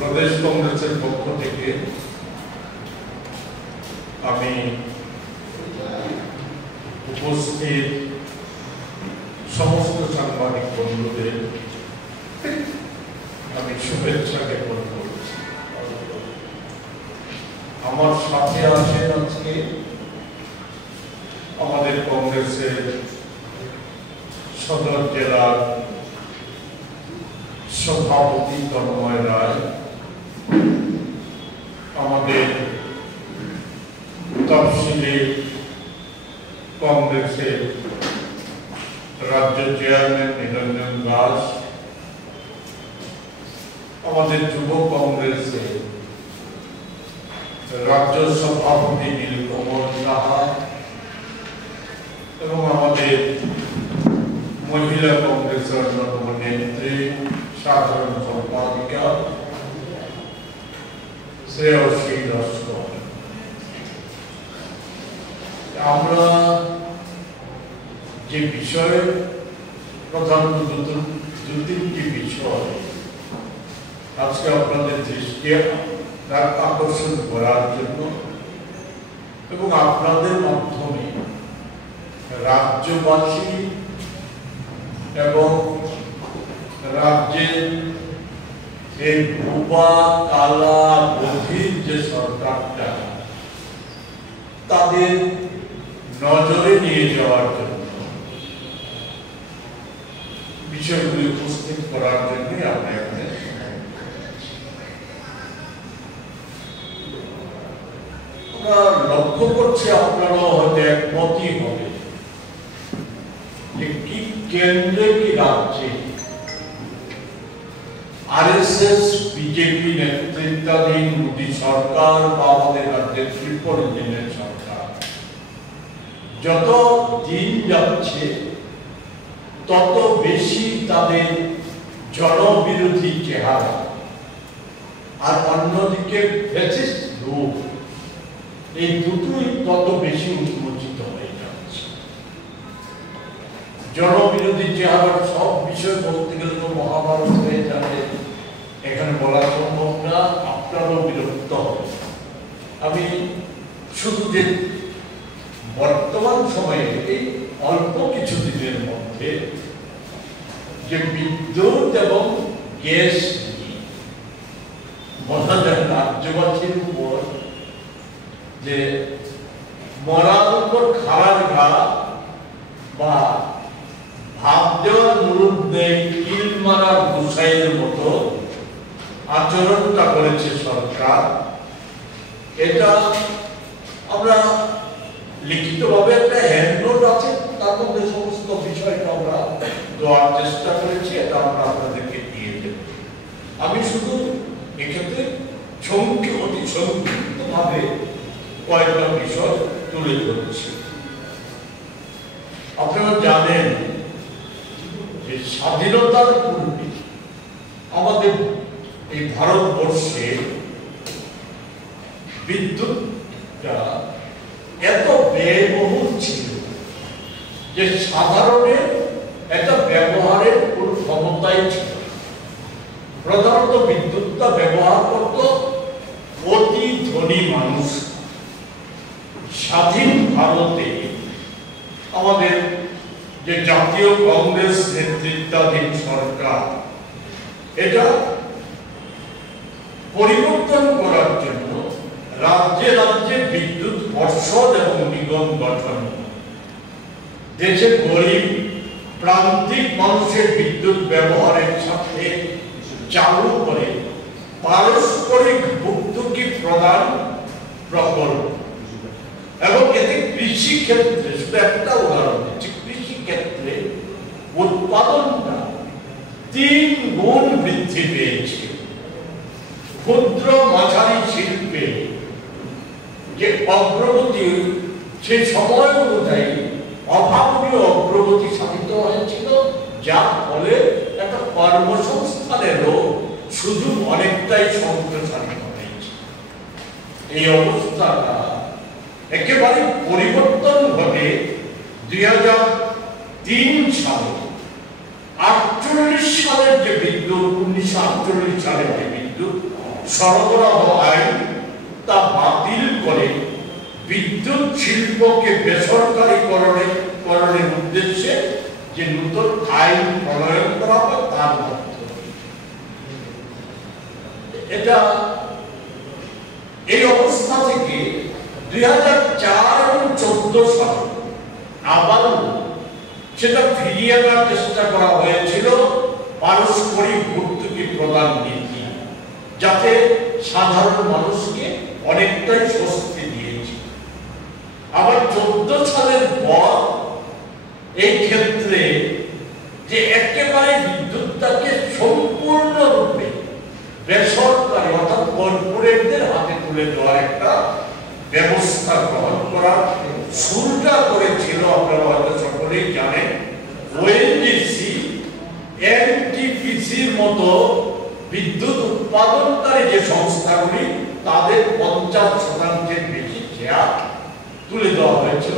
প্রদেশ কংগ্রেসের পক্ষ থেকে আমি উপস্থিত সমস্ত সাংবাদিক বন্ধুদের আমি শুভেচ্ছা জ্ঞাপন করছি। আমার সাথে আছেন আজকে আমাদের কংগ্রেসের সদর জেলার সভাপতি তন্ময় রায়, আমাদের তফসিলি কংগ্রেসের রাজ্য চেয়ারম্যান নিরঞ্জন দাস, আমাদের যুব কংগ্রেসের রাজ্য সভাপতি নীলকমল সাহা এবং আমাদের মহিলা কংগ্রেসের অন্যতম নেত্রী সাধারণ সম্পাদিকা শ্রেয়সী লস্কর। আমরা যে বিষয়ে প্রধানত দু তিনটি বিষয় আজকে আপনাদের দৃষ্টি আকর্ষণ করার জন্য এবং আপনাদের মাধ্যমে রাজ্যবাসী এবং রাজ্যের এই ভুয়া কালা বধির যে সরকারটা তাদের নজরে নিয়ে যাওয়ার জন্য বিষয়গুলি উপস্থিত করার জন্য আমরা এখানে লক্ষ্য করছি, আপনারাও হয়তো একমতই হবে যে কি কেন্দ্রে কি রাজ্যে আরএসএস বিজেপি নেতৃত্বাধীন মোদী সরকার বা আমাদের রাজ্যের ত্রিপুর ইঞ্জিনের সরকার যত দিন যাচ্ছে তত বেশি তাদের জনবিরোধী চেহারা আর অন্যদিকে ফ্যাসিস্ট রূপ, এই দুটোই তত বেশি উন্মোচিত হয়ে যাচ্ছে। জনবিরোধী চেহারার সব বিষয় বলতে গেলে তো মহাভারত হয়ে যাবে, এখানে বলা সম্ভব না, আপনারও বিরক্ত হবে। আমি শুধু যে বর্তমান সময়ে এই অল্প কিছু দিনের মধ্যে যে বিদ্যুৎ এবং গ্যাস বলা যায় রাজ্যবাসীর উপর যে মরার উপর খারাপ ঘা বা ভাব দেওয়ার মুরুদ নেই কিল মারার গুসাইয়ের মতো আচরণটা করেছে সরকার, এটা আমরা লিখিতভাবে একটা হ্যান্ডনোট আছে, তার মধ্যে সমস্ত বিষয়টা আমরা দেওয়ার চেষ্টা করেছি, এটা আমরা আপনাদেরকে দিয়ে দেব। আমি শুধু এক্ষেত্রে অতি সংক্ষিপ্ত ভাবে কয়েকটা বিষয় তুলে ধরছি। আপনারা জানেন যে স্বাধীনতার পূর্বে আমাদের এই ভারতবর্ষে বিদ্যুৎটা এত ব্যয়বহুল ছিল যে সাধারণের একটা ব্যবহারের কোনো ক্ষমতাই ছিল। প্রধানত বিদ্যুৎটা ব্যবহার করত অতি ধনী মানুষ। স্বাধীন ভারতে আমাদের যে জাতীয় কংগ্রেস নেতৃত্বাধীন সরকার এটা পরিবর্তন করার জন্য রাজ্যে রাজ্যে বিদ্যুৎ পর্ষদ এবং নিগম গঠন, দেশের গরিব প্রান্তিক মানুষের বিদ্যুৎ ব্যবহারের সাথে চালু করে পারস্পরিক ভর্তুকি প্রদান প্রকল্প এবং এতে কৃষি ক্ষেত্রে শুধু একটা উদাহরণ দিচ্ছি, কৃষি ক্ষেত্রে উৎপাদনটা 3 গুণ বৃদ্ধি পেয়েছে। ক্ষুদ্র মাঝারি শিল্পে যে অগ্রগতি সেই সময় অনুযায়ী অভাবনীয় অগ্রগতি সাধিত হয়েছিল, যার ফলে একটা কর্মসংস্থানেরও সুযোগ অনেকটাই সম্প্রসারিত হয়েছে। এই অবস্থাটা একেবারে পরিবর্তন ঘটে 1948 সালের যে বিদ্যুৎ 1948 সালের যে বিদ্যুৎ সরবরাহ আইন তা বাতিল করে বিদ্যুৎ শিল্পকে বেসরকারীকরণের উদ্দেশ্যে যে নতুন আইন প্রণয়ন করা হবে তার মাধ্যমে এটা এই অবস্থা থেকে 2004 এবং 2014 সালে আবার সেটা ফিরিয়ে আনার চেষ্টা করা হয়েছিল পারস্পরিক ভর্তুকি প্রদান নীতি, যাতে সাধারণ মানুষকে অনেকটাই স্বস্তি দিয়েছে। আবার 14 সালের পর এই ক্ষেত্রে যে একেবারে বিদ্যুৎটাকে সম্পূর্ণরূপে বেসরকারি অর্থাৎ কর্পোরেটদের হাতে তুলে দেওয়ার একটা ব্যবস্থা গ্রহণ করার শুরুটা করেছিল, আপনারা হয়তো সকলেই জানেন, ওএনজিসি, এনটিপিসির মতো বিদ্যুৎ উৎপাদনকারী যে সংস্থাগুলি তাদের 50% বেশি শেয়ার তুলে দেওয়া হয়েছিল